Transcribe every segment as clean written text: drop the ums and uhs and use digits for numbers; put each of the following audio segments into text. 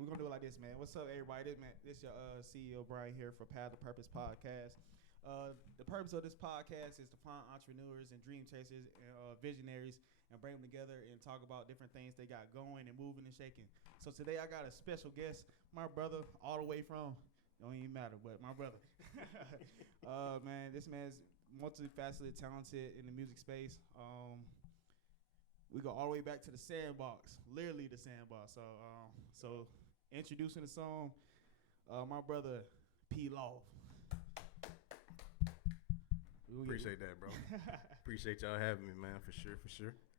we're gonna do it like this, man. What's up, everybody? This your CEO Brian here for Path to Purpose podcast. The purpose of this podcast is to find entrepreneurs and dream chasers and visionaries and bring them together and talk about different things they got going and moving and shaking. So today I got a special guest, my brother, all the way from, don't even matter, but my brother. Man, this man's multifaceted, talented in the music space. We go all the way back to the sandbox, literally the sandbox. So introducing the song, my brother P.Laufe. Appreciate that, bro. Appreciate y'all having me, man, for sure.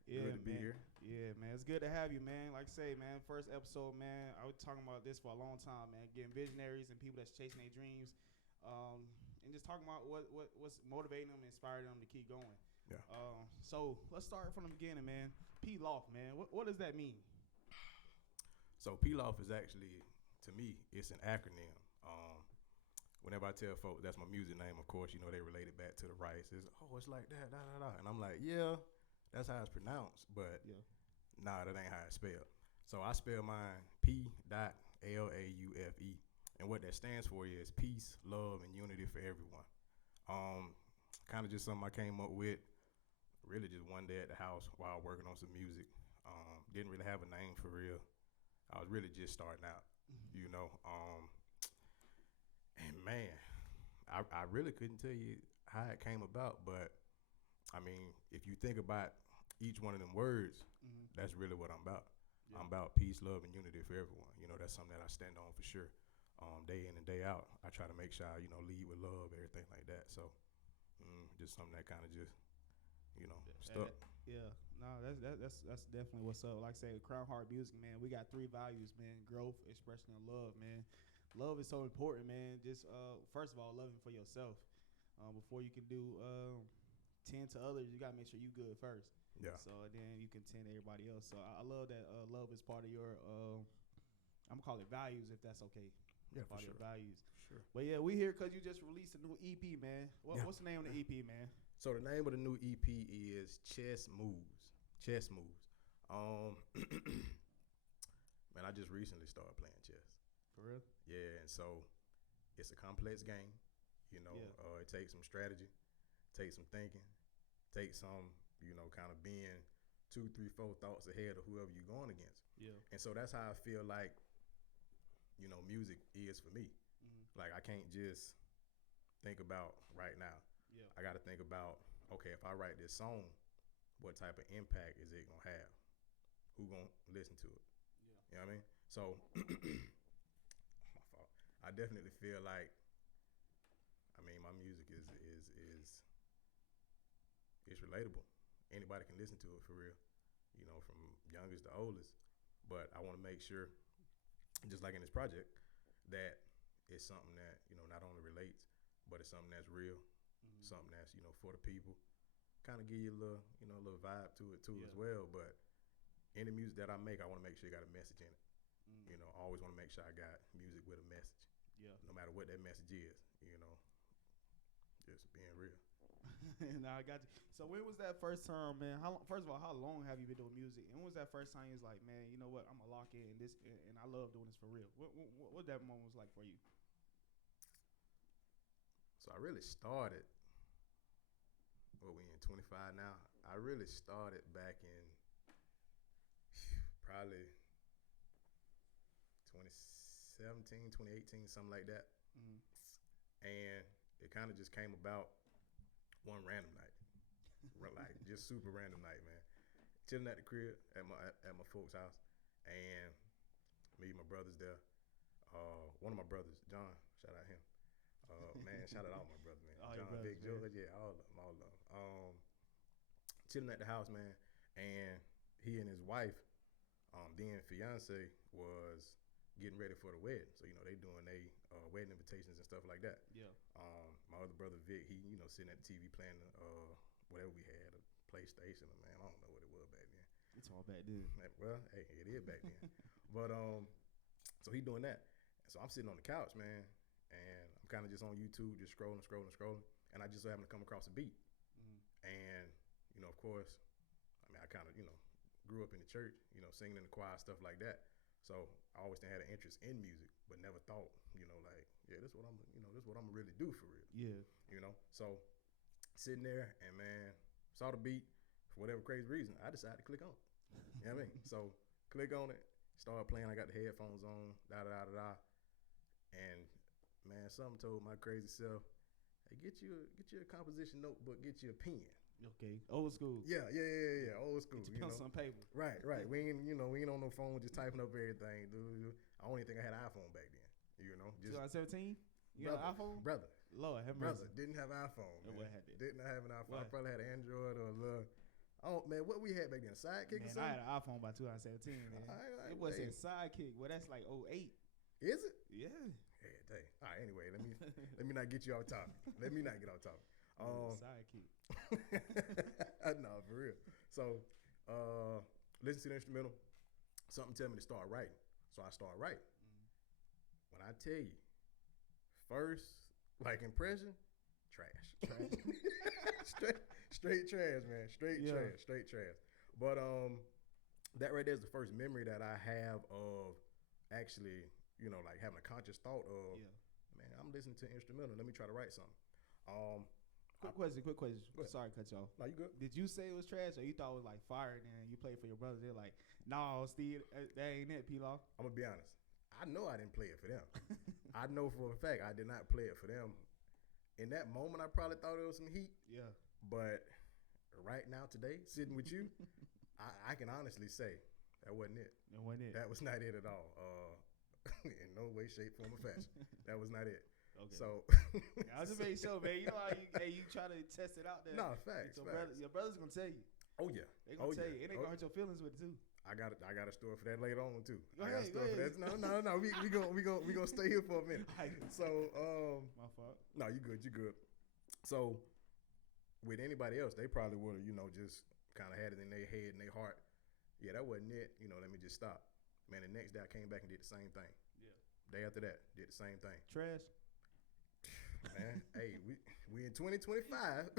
Yeah, good to be here. Yeah, man, it's good to have you, man. Like I say, man, first episode, man, I was talking about this for a long time, man, getting visionaries and people that's chasing their dreams, and just talking about what's motivating them, inspiring them to keep going. Yeah. So let's start from the beginning, man. P.Laufe, man, what does that mean? So P.Laufe is actually, to me, it's an acronym. Whenever I tell folks that's my music name, of course, you know, they relate it back to the rice. It's like that, da. And I'm like, yeah, that's how it's pronounced, but nah, that ain't how it's spelled. So I spell mine P.Laufe. And what that stands for is peace, love, and unity for everyone. Kind of just something I came up with really just one day at the house while working on some music. Didn't really have a name for real. I was really just starting out, you know. And man, I really couldn't tell you how it came about, but I mean, if you think about each one of them words, that's really what I'm about. Yeah. I'm about peace, love, and unity for everyone. You know, that's something that I stand on for sure. Day in and day out, I try to make sure I, lead with love, everything like that. So, just something that kind of just, stuck. That's definitely what's up. Like I say, Crown Heart Music, man, we got 3 values, man: growth, expression, and love, man. Love is so important, man. Just first of all, loving for yourself. Before you can do tend to others, you gotta make sure you good first. Yeah. So then you can tend to everybody else. So I love that love is part of your I'm gonna call it values, if that's okay. Yeah, part for sure. Of your values. Sure. But yeah, we here because you just released a new EP, man. What's the name of the EP, man? So the name of the new EP is Chess Moves. Chess Moves. Man, I just recently started playing chess. For real? Yeah, and so it's a complex game. It takes some strategy, takes some thinking, takes some, kind of being 2, 3, 4 thoughts ahead of whoever you're going against. Yeah. And so that's how I feel like, music is for me. Like, I can't just think about right now. Yeah. I got to think about, okay, if I write this song, what type of impact is it going to have? Who going to listen to it? Yeah. You know what I mean? So, my fault. I definitely feel like, my music is relatable. Anybody can listen to it for real, from youngest to oldest. But I want to make sure, just like in this project, that it's something that, not only relates, but it's something that's real, something that's, for the people. Kind of give you a little, a little vibe to it too as well. But any music that I make, I want to make sure it got a message in it. I always want to make sure I got music with a message. Yeah. No matter what that message is, just being real. Nah, I got you. So when was that first time, man? First of all, how long have you been doing music? And when was that first time you was like, man, you know what? I'm gonna lock in this, and I love doing this for real. What that moment was like for you? So I really started. We in 25 now. I really started back in probably 2017, 2018, something like that. And it kind of just came about one random night, like just super random night, man. Chilling at the crib at my folks' house, and me and my brothers there. One of my brothers, John, shout out him. Man, shout out all my brothers, man. All John, brothers, Big George, yeah, all of them. Chilling at the house, man, and he and his wife, then fiance, was getting ready for the wedding. So, they doing their wedding invitations and stuff like that. Yeah. My other brother, Vic, he, sitting at the TV playing whatever we had, a PlayStation, man, I don't know what it was back then. It's all back then. Well, hey, it is back then. But, so he doing that. And so I'm sitting on the couch, man, and I'm kind of just on YouTube, just scrolling. And I just so happened to come across a beat. And, of course, I kind of, grew up in the church, singing in the choir, stuff like that. So I always had an interest in music, but never thought, like, yeah, this is what I'm gonna really do for real. Yeah. So sitting there and man, saw the beat for whatever crazy reason. I decided to click on it. You know what I mean? So click on it, started playing. I got the headphones on, and man, something told my crazy self, hey, get you a composition notebook, get you a pen. Okay, old school. Yeah, old school. Get your pencil and paper. Right. We ain't on no phone just typing up everything, dude. I don't even think I had an iPhone back then. Just 2017. You got an iPhone, brother. Lord have mercy. Brother, didn't have an iPhone. Didn't have an iPhone. What? I probably had an Android or a little. Oh man, what we had back then? Sidekick or something? I had an iPhone by 2017. Man. It wasn't Sidekick. Well, that's like 08. Is it? Yeah. Yeah, dang. All right. Anyway, let me not get you off topic. Let me not get off topic. Sidekick. No, for real. So, listen to the instrumental. Something tell me to start writing. So I start writing. Mm-hmm. When I tell you, first like impression, trash. straight trash, man. Straight trash. But that right there is the first memory that I have of actually, like having a conscious thought of, man, I'm listening to instrumental. Let me try to write something. Quick question. Sorry to cut you off. No, you good. Did you say it was trash or you thought it was like fire and you played for your brothers? They're like, no, Steve, that ain't it, P.Laufe. I'm going to be honest. I know I didn't play it for them. I know for a fact I did not play it for them. In that moment, I probably thought it was some heat. Yeah. But right now, today, sitting with you, I can honestly say that wasn't it. That wasn't it. That was not it at all. In no way, shape, form, or fashion. That was not it. Okay. So I was just making sure, man. You know how you try to test it out there. No, facts. Your brother's gonna tell you. Oh yeah. They gonna tell you, and they gonna hurt your feelings with it too. I got a story for that later on too. Go ahead. No. We gonna stay here for a minute. So my fault. No, you good. So with anybody else, they probably would have, just kind of had it in their head and their heart. Yeah, that wasn't it. Let me just stop. Man, the next day I came back and did the same thing. Yeah. Day after that, did the same thing. Trash. Man, hey, we in 2025.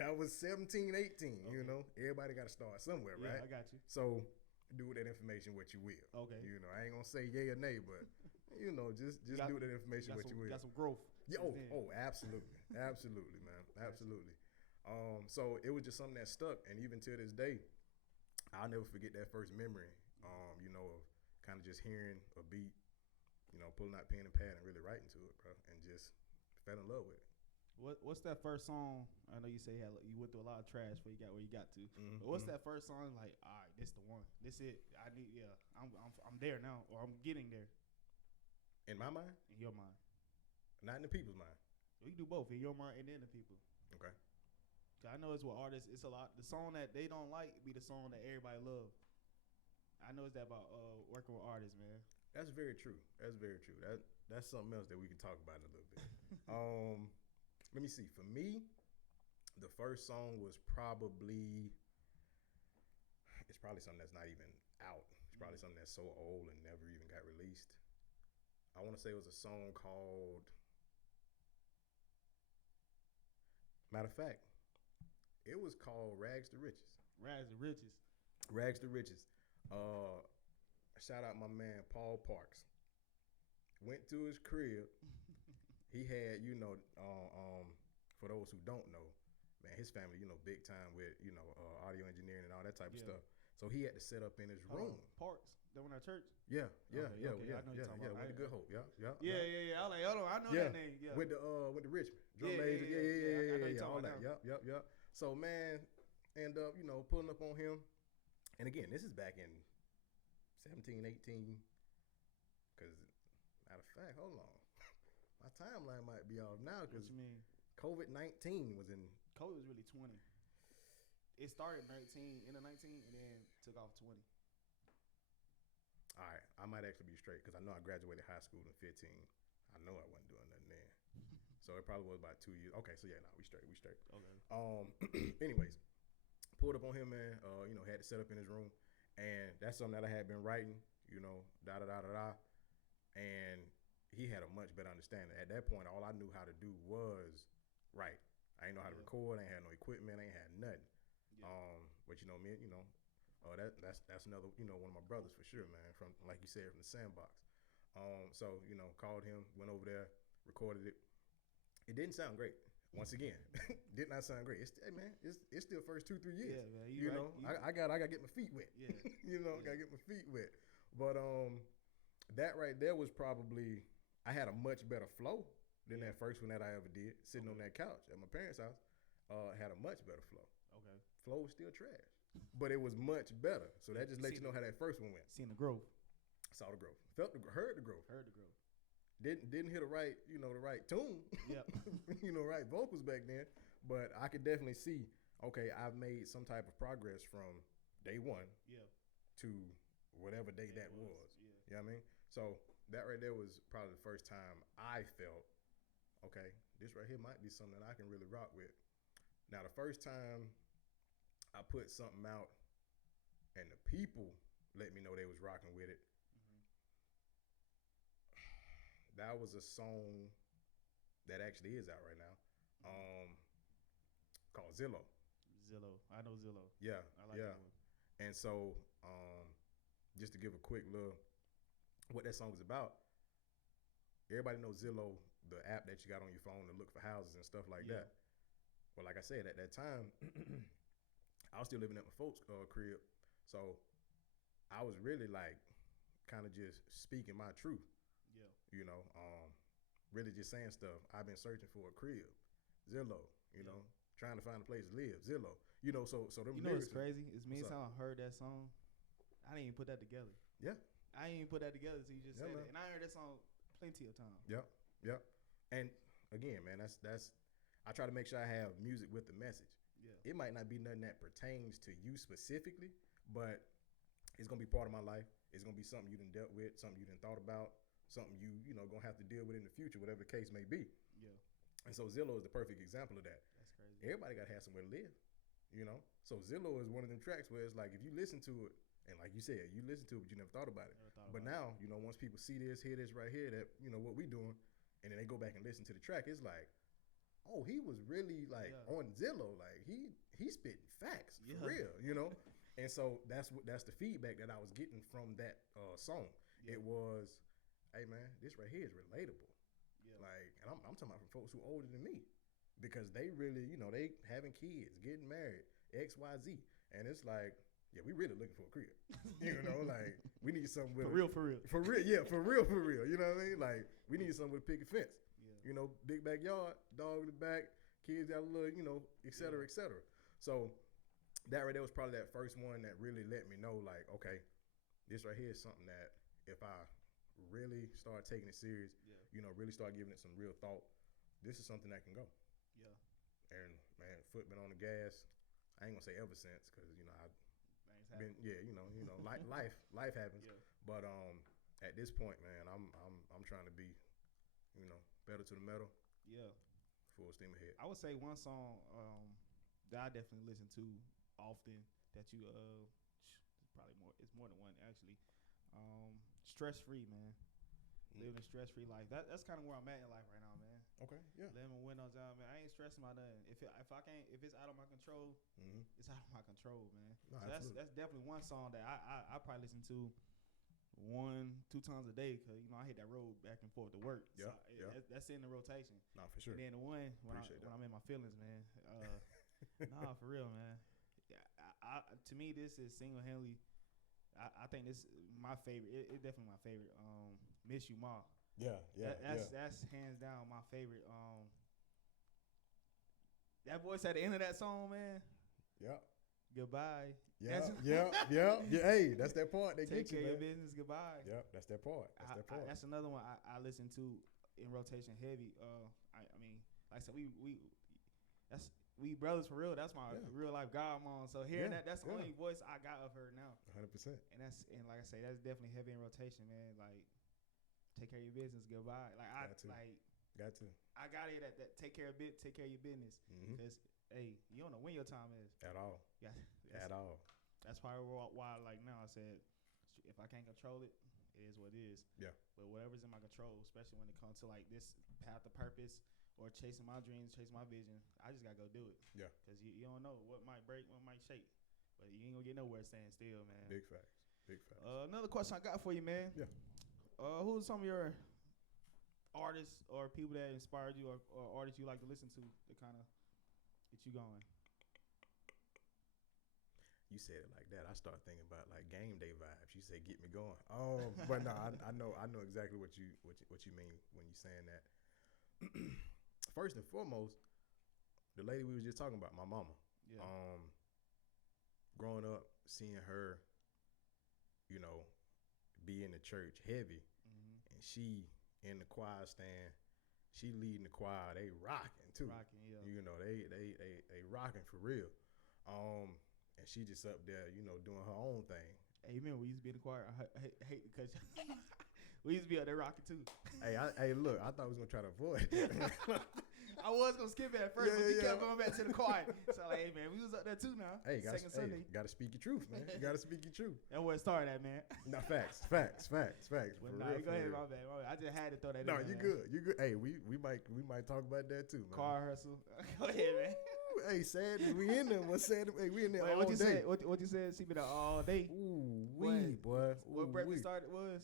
That was 17, 18, okay. Everybody got to start somewhere, right? Yeah, I got you. So do with that information what you will. Okay. I ain't going to say yay or nay, but, just do with that information what you will. Got some growth. Yeah, absolutely. Absolutely, man. Absolutely. So it was just something that stuck. And even to this day, I'll never forget that first memory, of kind of just hearing a beat, pulling out pen and pad and really writing to it, bro, and just fell in love with it. What's that first song? I know you say you went through a lot of trash before you got where you got to. Mm-hmm. But what's that first song like? All right, this the one. This it. I'm there now, or I'm getting there. In my mind? In your mind. Not in the people's mind. Well, you do both in your mind and in the people. Okay. I know it's what artists. It's a lot. The song that they don't like be the song that everybody love. I know it's that about working with artists, man. That's very true. That's something else that we can talk about in a little bit. Let me see. For me, the first song was probably something that's not even out. It's probably something that's so old and never even got released. I want to say it was a song called. Matter of fact, it was called Rags to Riches. Rags to Riches. Rags to Riches. Shout out my man Paul Parks. Went to his crib. He had, for those who don't know, man, his family, big time with, audio engineering and all that type of stuff. So he had to set up in his room. Parks, that one at church. Yeah. I know you're talking about. With the Good Hope. Yeah. I was like, hold on, I know that name. Yeah. With the Richmond drum major. Yeah. All that. Yep. So man, end up, pulling up on him. And again, this is back in 17, 18. Because matter of fact, hold on. My timeline might be off now because COVID-19 was in. COVID was really 20. It started 19, end of 19, and then took off 20. All right, I might actually be straight because I know I graduated high school in 15. I know I wasn't doing nothing then. So it probably was about 2 years. Okay, so yeah, we straight. Okay. Anyways, pulled up on him, man. Had to set up in his room, and that's something that I had been writing. And he had a much better understanding. At that point, all I knew how to do was write. I didn't know how to record. I ain't had no equipment. I ain't had nothing. Yeah. But me, That's another, one of my brothers for sure, man. From, like you said, from the Sandbox. So called him, went over there, recorded it. It didn't sound great. Once again, did not sound great. It's still first 2-3 years. Yeah, man. I gotta get my feet wet. Yeah. Gotta get my feet wet. But that right there was probably, I had a much better flow than that first one that I ever did, sitting on that couch at my parents' house. Had a much better flow. Okay. Flow was still trash, but it was much better. So that just lets you know how that first one went. Seen the growth. Saw the growth. Heard the growth. Didn't hit the right tune. Yep. Right vocals back then. But I could definitely see, okay, I've made some type of progress from day one to whatever day that was. Yeah. You know what I mean? So that right there was probably the first time I felt, okay, this right here might be something that I can really rock with. Now, the first time I put something out and the people let me know they was rocking with it, that was a song that actually is out right now, called Zillow. I know Zillow. Yeah, I like that one. And so, just to give a quick look, what that song is about. Everybody knows Zillow, the app that you got on your phone to look for houses and stuff like that. Well, like I said, at that time, I was still living at my folks' crib, so I was really like, kind of just speaking my truth. Really just saying stuff. I've been searching for a crib, Zillow. Trying to find a place to live, Zillow. So them lyrics. What's crazy? It's me time I heard that song. I didn't even put that together. Yeah. I didn't even put that together until you just said man. it, and I heard that song plenty of times. Yep. And again, man, that's. I try to make sure I have music with the message. Yeah. It might not be nothing that pertains to you specifically, but it's gonna be part of my life. It's gonna be something you done dealt with, something you done thought about, something you gonna have to deal with in the future, whatever the case may be. Yeah. And so Zillow is the perfect example of that. That's crazy. Everybody gotta have somewhere to live. So Zillow is one of them tracks where it's like, if you listen to it, and like you said, you listen to it, but you never thought about it. But now, once people see this, hear this right here, that what we doing, and then they go back and listen to the track, it's like, oh, he was really like on Zillow, like he spitting facts for real, And so that's the feedback that I was getting from that song. Yeah. It was, hey man, this right here is relatable. Yeah. Like, and I'm talking about from folks who are older than me, because they really, they having kids, getting married, XYZ, and it's like, yeah, we really looking for a crib. Like we need something with for real. Yeah, for real. You know what I mean? Like we need something with a picket fence. Yeah. Big backyard, dog in the back, kids got a little, et cetera, et cetera. So that right there was probably that first one that really let me know, like, okay, this right here is something that if I really start taking it serious, really start giving it some real thought, this is something that can go. Yeah. And man, foot been on the gas. I ain't gonna say ever since, because I've been, life happens. Yeah. But at this point, man, I'm trying to be, pedal to the metal. Yeah. Full steam ahead. I would say one song that I definitely listen to often that you it's more than one actually. Stress Free, man. Living a stress free life. That's kind of where I'm at in life right now, man. Okay, yeah. Living windows down, man. I ain't stressing about nothing. If it's out of my control, it's out of my control, man. No, so that's definitely one song that I probably listen to 1-2 times a day, because I hit that road back and forth to work. Yeah, so that's in the rotation. Nah, for sure. And then the one when I'm in my feelings, man. Nah, for real, man. Yeah, to me, this is single handedly. I think this is my favorite. It's definitely my favorite. Miss You Ma. Yeah. That's hands down my favorite. That voice at the end of that song, man. Yeah. Goodbye. Yeah. Hey, that's that part. They take get care you, of your business. Goodbye. Yeah, that's that part. That's another one I listen to in rotation heavy. I mean, like I said, we brothers for real. That's my real life godmom. So hearing that's the only voice I got of her now. 100%. And like I say, that's definitely heavy in rotation, man. Like, take care of your business. Goodbye. Got to. I got it at that. Take care of your business. Because hey, you don't know when your time is at all. Yeah, at all. That's probably why like now I said, if I can't control it, it is what it is. Yeah. But whatever's in my control, especially when it comes to like this path of purpose or chasing my dreams, chasing my vision, I just gotta go do it. Yeah. Because you don't know what might break, what might shake. But you ain't gonna get nowhere staying still, man. Big facts. Big facts. Another question I got for you, man. Yeah. Who's some of your artists or people that inspired you, or artists you like to listen to that kind of get you going? You said it like that. I start thinking about like game day vibes. You say get me going. But no, I know exactly what you mean when you saying that. First and foremost, the lady we was just talking about, my mama. Yeah. Growing up, seeing her, be in the church heavy, and she in the choir stand, she leading the choir. They rocking too. Rocking, yeah. They rocking for real. And she just up there, doing her own thing. Hey, man, we used to be in the choir. I hate because we used to be up there rocking too. Hey, look, I thought we was gonna try to avoid that. I was gonna skip it at first, but you kept going back to the choir. So like, hey man, we was up there too now. Hey, Sunday. Gotta speak your truth, man. You gotta speak your truth. That's where it started at, man. No, facts. Well, Real, go ahead, my bad. I just had to throw that in. No, you good. Hey, we might talk about that too, man. Car hustle. Go ahead, man. Hey, sad we in there. What's sad? Hey, we in there all what you day. Said? What you said? She been there all day. Ooh, boy. What breakfast started was?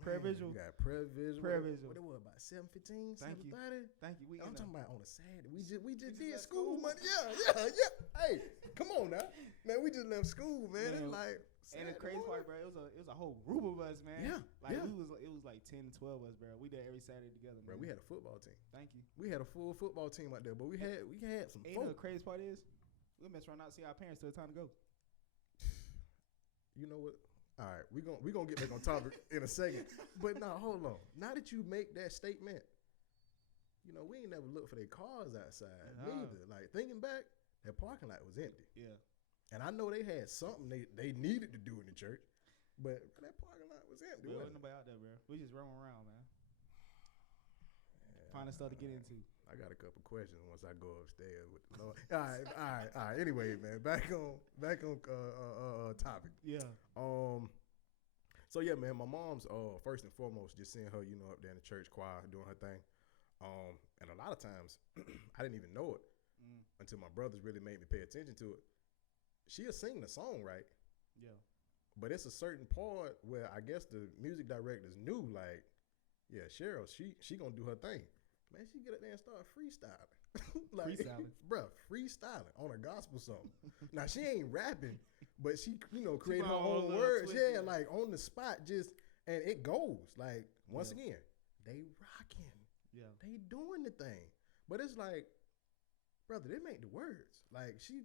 Prayer visual. We got prayer visual. What it was, about 7:15, 7:30? Thank you. I'm talking about on a Saturday. We just did school money. Yeah. Hey, come on now. Man, we just left school, man. It's like and the crazy part, bro, it was a whole group of us, man. Yeah. Like it was like 10 to 12 of us, bro. We did every Saturday together, man. Bro, we had a football team. Thank you. We had a full football team out there, but we had some fun. fun. The crazy part is we'll mess around not see our parents till it's time to go. You know what? All right, we gonna get back on topic in a second. But now, hold on. Now that you make that statement, we ain't never looked for their cars outside neither. Like thinking back, that parking lot was empty. Yeah. And I know they had something they needed to do in the church, but that parking lot was empty. There wasn't nobody out there, bro. We just roaming around, man. Finding stuff to get into. I got a couple questions once I go upstairs with the Lord. All right. Anyway, man, back on topic. Yeah. So yeah, man, my mom's first and foremost just seeing her, up there in the church choir doing her thing. And a lot of times I didn't even know it until my brothers really made me pay attention to it. She'll sing the song, right? Yeah. But it's a certain part where I guess the music directors knew, like, yeah, Cheryl, she gonna do her thing. Man, she get up there and start freestyling. Like, freestyling on a gospel song. Now, she ain't rapping, but she, create her own words. Yeah, like on the spot, and it goes. Like, once again, they rocking. Yeah. They doing the thing. But it's like, brother, they make the words. Like, she,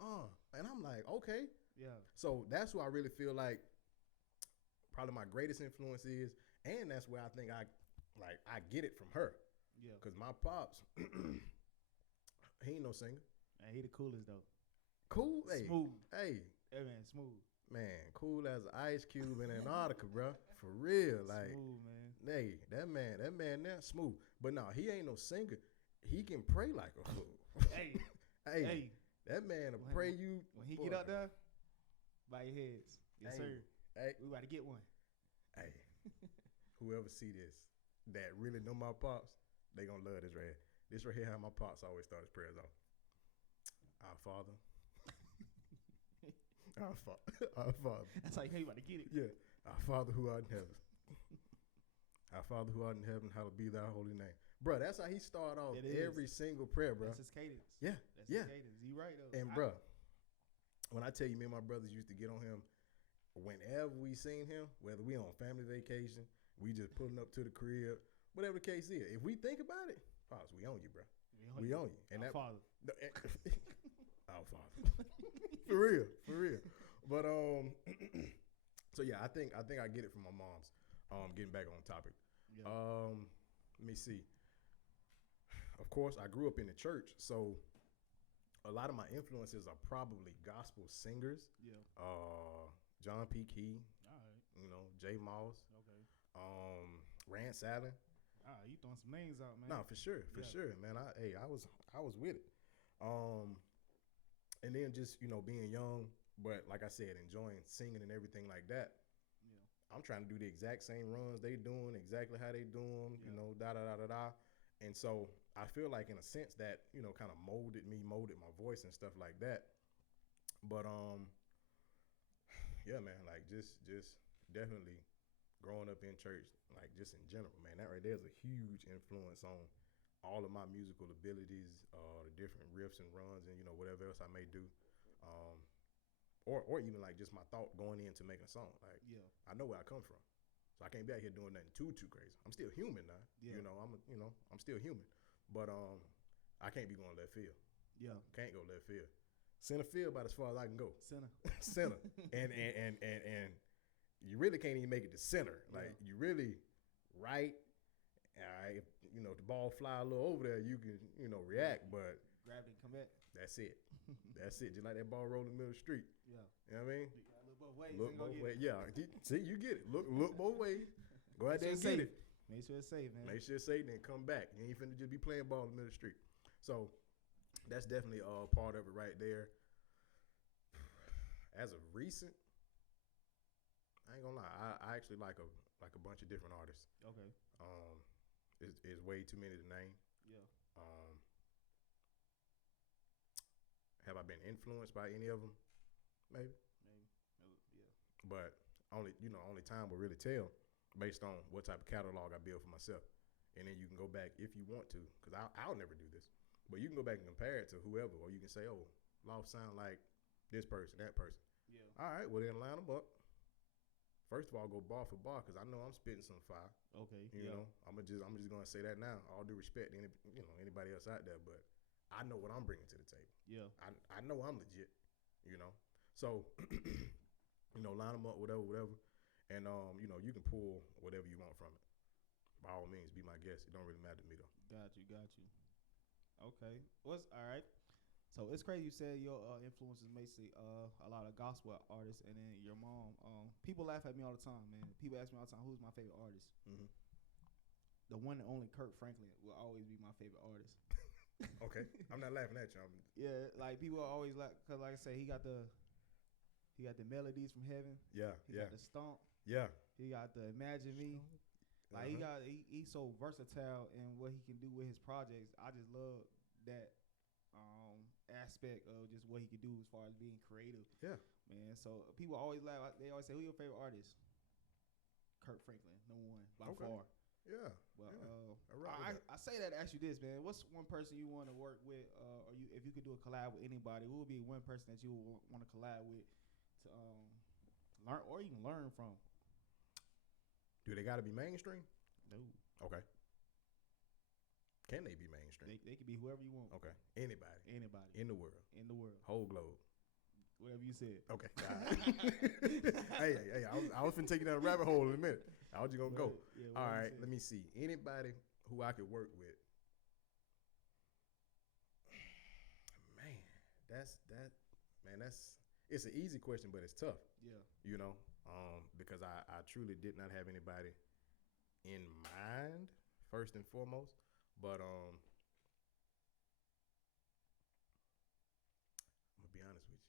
and I'm like, okay. Yeah. So that's who I really feel like probably my greatest influence is, and that's where I think I get it from her. Yeah. Because my pops, he ain't no singer. And he the coolest though. Cool? Smooth. Hey, man, smooth. Man, cool as an ice cube in Antarctica, bro. For real. Like, smooth, man. Hey, that man there, smooth. But no, he ain't no singer. He can pray like a fool. Hey. That man will pray you. When he get up there, by your heads. Yes, sir. Hey. We about to get one. Hey, whoever see this that really know my pops, they gonna love this right here. This right here how my pops always start his prayers off. Our Father. Our Father. That's how you about to get it. Yeah. Our Father who art in heaven. Our Father who art in heaven, hallowed be thy holy name. Bro, that's how he start off every single prayer, bro. That's his cadence. Yeah. That's his cadence. You right, though. And, bro, when I tell you, me and my brothers used to get on him whenever we seen him, whether we on family vacation, we just pulling up to the crib, whatever the case is. If we think about it, Pops, we on you, bro. We on you. And our Father. Our Father. For real. But, so, yeah, I think I get it from my mom's. Getting back on topic. Yeah. Let me see. Of course, I grew up in the church, so a lot of my influences are probably gospel singers. Yeah. John P. Key. All right. Jay Moss. Okay. Rance Allen. You throwing some names out, man. No, for sure, man. I was with it. And then just being young, but like I said, enjoying singing and everything like that. I'm trying to do the exact same runs they doing, exactly how they do them, da. And so I feel like in a sense that, kind of molded my voice and stuff like that. But yeah, man, like just definitely growing up in church, like just in general, man, that right there is a huge influence on all of my musical abilities, the different riffs and runs, and whatever else I may do, um, or even like just my thought going into making a song. Like, Yeah. I know where I come from, so I can't be out here doing nothing too crazy. I'm still human now. Yeah. I'm still human, but I can't be going left field. Yeah. Can't go left field. Center field about as far as I can go. Center. Center. And you really can't even make it to center. Like, you really right. If the ball fly a little over there, you can react, but grab it and come back. That's it. That's it. Just like that ball rolling in the middle of the street. Yeah. You know what I mean? Look both ways. Look both ways. Yeah. See, you get it. Look both ways. Go out there and get it. Make sure it's safe, man. Make sure it's safe, then come back. You ain't finna just be playing ball in the middle of the street. So that's definitely part of it right there. As of recent, I ain't gonna lie. I actually like a bunch of different artists. Okay. It's way too many to name. Yeah. Have I been influenced by any of them? Maybe. Yeah. But only time will really tell based on what type of catalog I build for myself. And then you can go back if you want to, because I'll never do this. But you can go back and compare it to whoever, or you can say, oh, Laufe sound like this person, that person. Yeah. All right, well, then line them up. First of all, go bar for bar, because I know I'm spitting some fire. Okay. You know, I'm just gonna say that now. All due respect to anybody else out there, but I know what I'm bringing to the table. Yeah. I know I'm legit. So line them up, whatever, and you can pull whatever you want from it. By all means, be my guest. It don't really matter to me though. Got you. Okay. All right? So it's crazy you said your influences basically a lot of gospel artists, and then your mom. People laugh at me all the time, man. People ask me all the time, who's my favorite artist? Mm-hmm. The one and only Kirk Franklin will always be my favorite artist. Okay, I'm not laughing at you. Yeah, like people are always like, cause like I say, he got the melodies from heaven. Yeah, he got the stomp. Yeah, he got the Imagine Me. Like he's so versatile in what he can do with his projects. I just love that aspect of just what he can do as far as being creative. Yeah, man. So people always laugh. They always say, "Who's your favorite artist?" Kirk Franklin, number one by far. Yeah. Well, yeah. I say that to ask you this, man. What's one person you want to work with, or if you could do a collab with anybody, who would be one person that you would want to collab with to learn or even learn from? Do they got to be mainstream? No. Okay. Can they be mainstream? They can be whoever you want. Okay. Anybody. In the world. Whole globe. Whatever you said. Okay. Hey, I was finna take you down a rabbit hole in a minute. I was just gonna go. Yeah, all right, let me see. Anybody who I could work with. Man, it's an easy question, but it's tough. Yeah. Because I truly did not have anybody in mind first and foremost. But I'm gonna be honest with you.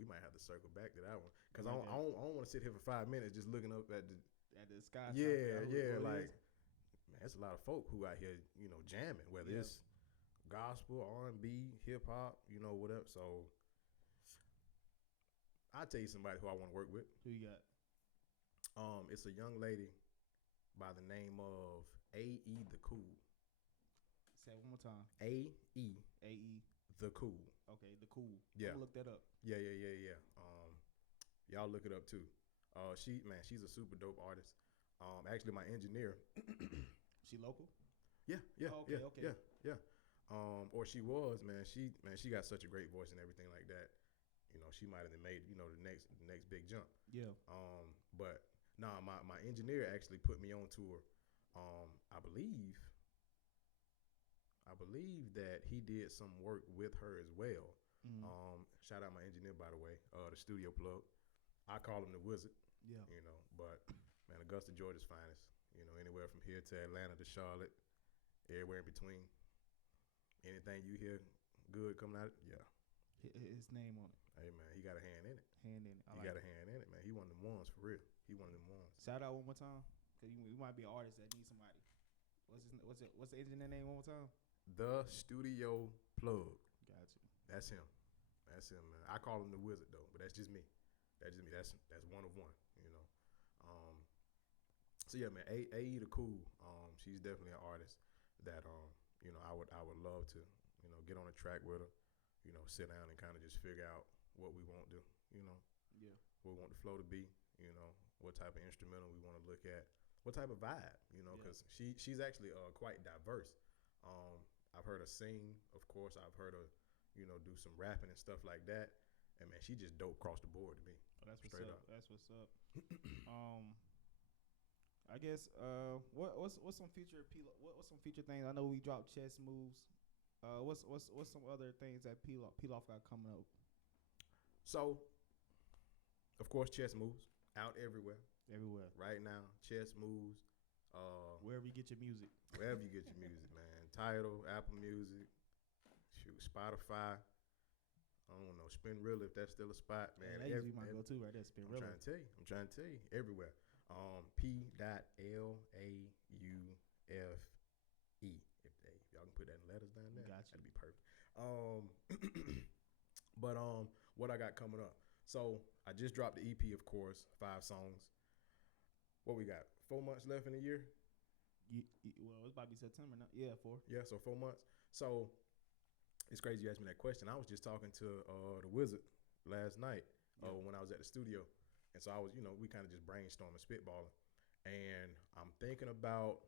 We might have to circle back to that one because I don't want to sit here for 5 minutes just looking up at the sky. Yeah, like man, there's a lot of folk who out here, jamming, whether it's gospel, R&B, hip hop, whatever. So I'll tell you somebody who I want to work with. Who you got? It's a young lady by the name of A.E. the Cool. Say it one more time. A.E. the Cool. Okay, the Cool. Yeah. I'm gonna look that up. Yeah. Y'all look it up too. She's a super dope artist. Actually, my engineer. She local? Yeah. Oh, okay. Yeah. Or she was, man. She got such a great voice and everything like that. She might have made the next big jump. Yeah. But my engineer actually put me on to her. I believe that he did some work with her as well. Mm-hmm. Shout out my engineer, by the way, the studio plug. I call him the Wizard. Yeah. But man, Augusta, Georgia's finest. Anywhere from here to Atlanta to Charlotte, everywhere in between. Anything you hear good coming out, yeah. His name on it. Hey man, he got a hand in it. He got a hand in it, man. He one of them ones for real. He one of them ones. Shout out one more time, cause you might be an artist that needs somebody. What's the engineer name one more time? The Studio Plug. Got you. That's him. That's him, man. I call him the Wizard though, but that's just me. That's just me. That's one of one. You know. Um, so yeah, man. AE the cool. She's definitely an artist that you know, I would love to, you know, get on a track with her. You know, sit down and kind of just figure out what we want to, you know, Yeah. what we want the flow to be. You know, what type of instrumental we want to look at. What type of vibe, you know, because she's actually quite diverse. Um, I've heard her sing, of course. I've heard her, you know, do some rapping and stuff like that. And man, she just dope across the board to me. Oh, that's Straight what's up. up. That's what's up. I guess what's some future what's some future things? I know we dropped chess moves. What's some other things that P.Laufe got coming up? So, of course, chess moves out everywhere. Everywhere. Right now, chess moves. Wherever you get your music. Wherever you get your music, man. Tidal, Apple Music, shoot, Spotify. I don't know, Spinrilla, if that's still a spot, man. Yeah, that usually my go-to right there, Spinrilla. I'm trying to tell you, everywhere. P.Laufe. If y'all can put that in letters down there, Gotcha. that'd be perfect. But what I got coming up? So I just dropped the EP, of course, 5 songs. What we got? 4 months left in the year. Well, it's about to be September now. Yeah, 4. Yeah, so 4 months. So it's crazy you asked me that question. I was just talking to the Wizard last night when I was at the studio. And so I was, you know, we kind of just brainstorming, spitballing. And I'm thinking about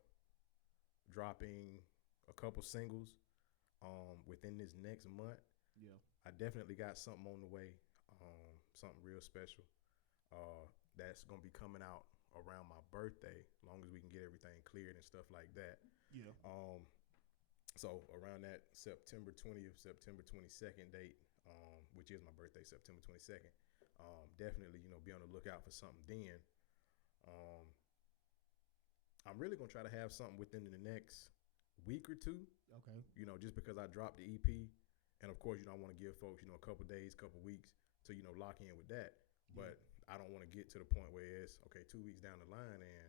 dropping a couple singles within this next month. Yeah. I definitely got something on the way, something real special that's going to be coming out around my birthday, as long as we can get everything cleared and stuff like that. Yeah. So around that September 20th, September 22nd date, which is my birthday, September 22nd, definitely, you know, be on the lookout for something then. I'm really going to try to have something within the next week or 2. Okay. You know, just because I dropped the EP. And, of course, you know, I want to give folks, you know, a couple days, couple weeks to, you know, lock in with that. But I don't want to get to the point where it's, okay, 2 weeks down the line and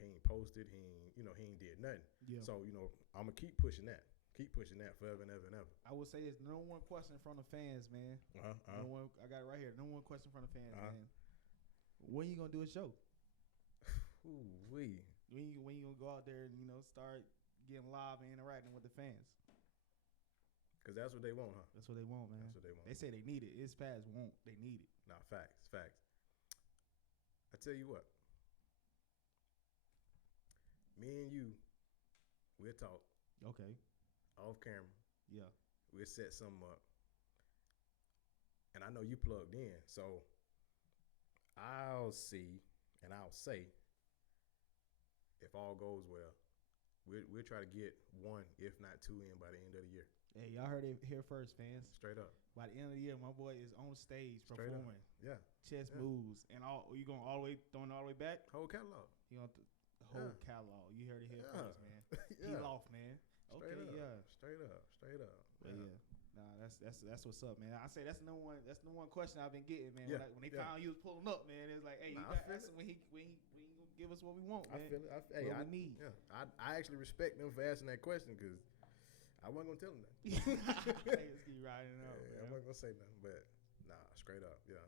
he ain't posted, he ain't did nothing. Yeah. So, you know, I'm going to keep pushing that. Keep pushing that forever and ever and ever. I would say there's no one question from the fans, man. No one, I got it right here. No one question from the fans, man. When you going to do a show? Ooh-wee. When you going to go out there and, you know, start getting live and interacting with the fans? Because that's what they want, huh? That's what they want, man. That's what they want. They say they need it. It's past won't. They need it. Nah, facts. I tell you what. Me and you, we'll talk. Okay. Off camera. Yeah. We'll set something up. And I know you plugged in, so I'll see and I'll say, if all goes well, we'll try to get 1, if not 2 in by the end of the year. Hey, y'all heard it here first, fans. Straight up. By the end of the year, my boy is on stage Straight performing. Up. Yeah. Chess moves. And you going all the way, throwing all the way back? Whole catalog. You know, the whole catalog. You heard it here first, man. P.Laufe, man. Straight Okay, up. yeah. Straight up. But yeah. Nah, that's what's up, man. I say that's the number one question I've been getting, man. Yeah. When they found you was pulling up, man, it's like, hey, when he gonna give us what we want, man. I feel it. What we need. Yeah. I actually respect them for asking that question because I wasn't gonna tell them that. Let's keep riding out. I wasn't gonna say nothing, but nah, straight up. Yeah.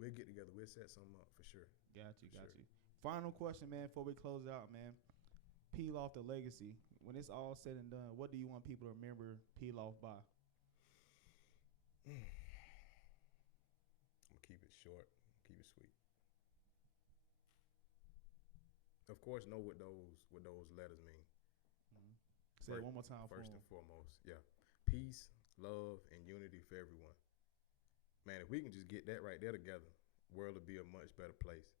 We'll get together. We'll set something up for sure. Got you. Final question, man, before we close out, man. P.Laufe, the legacy. When it's all said and done, what do you want people to remember P.Laufe by? I'm gonna keep it short, keep it sweet. Of course, know what those letters mean. Mm-hmm. Say it one more time. First and foremost, yeah, peace, love, and unity for everyone. Man, if we can just get that right there together, world would be a much better place.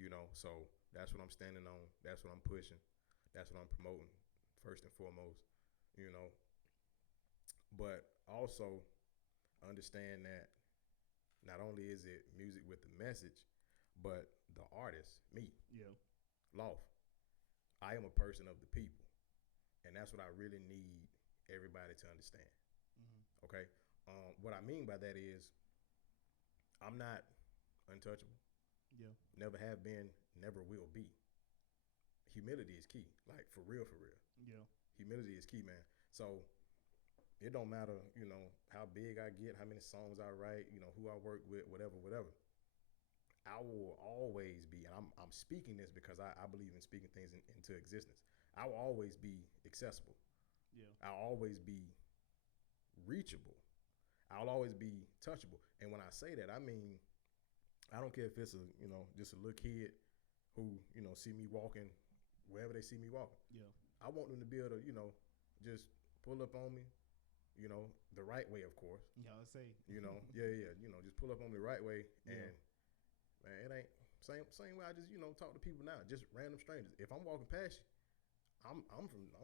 You know, so that's what I'm standing on. That's what I'm pushing. That's what I'm promoting. First and foremost, you know. But also understand that not only is it music with the message, but the artist, me, Laufe, I am a person of the people. And that's what I really need everybody to understand. Mm-hmm. Okay? What I mean by that is I'm not untouchable. Yeah. Never have been, never will be. Humility is key. Like, for real. Yeah. Humility is key, man. So it don't matter, you know, how big I get, how many songs I write, you know, who I work with, whatever, whatever. I will always be, and I'm speaking this because I believe in speaking things into existence. I will always be accessible. Yeah. I'll always be reachable. I'll always be touchable. And when I say that, I mean, I don't care if it's just a little kid who, see me walking wherever they see me walking. Yeah. I want them to be able to, just pull up on me, the right way, of course. Yeah, I say. Just pull up on me the right way. Yeah. And man, it ain't same way I just, talk to people now, just random strangers. If I'm walking past you, I'm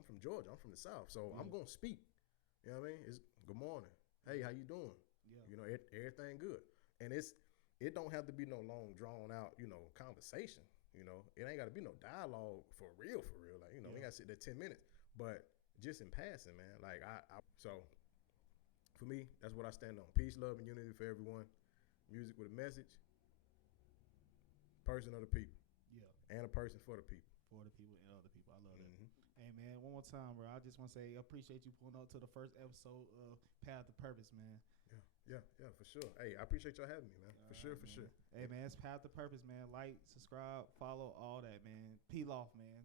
from Georgia. I'm from the South, so I'm gonna speak. You know what I mean? It's good morning. Hey, how you doing? Yeah. Everything good. And it don't have to be no long drawn out, conversation. It ain't got to be no dialogue for real. Like, we ain't got to sit there 10 minutes. But just in passing, man. Like so for me, that's what I stand on. Peace, love, and unity for everyone. Music with a message. Person of the people. Yeah. And a person for the people. For the people and other people. I love that. Hey, man, one more time, bro. I just want to say I appreciate you pulling up to the first episode of Path to Purpose, man. Yeah, for sure. Hey, I appreciate y'all having me, man. For sure. Hey, man, it's Path to Purpose, man. Like, subscribe, follow, all that, man. P.Laufe, man.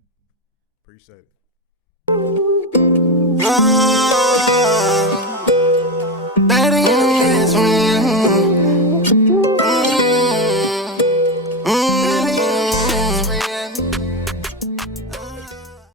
Appreciate it.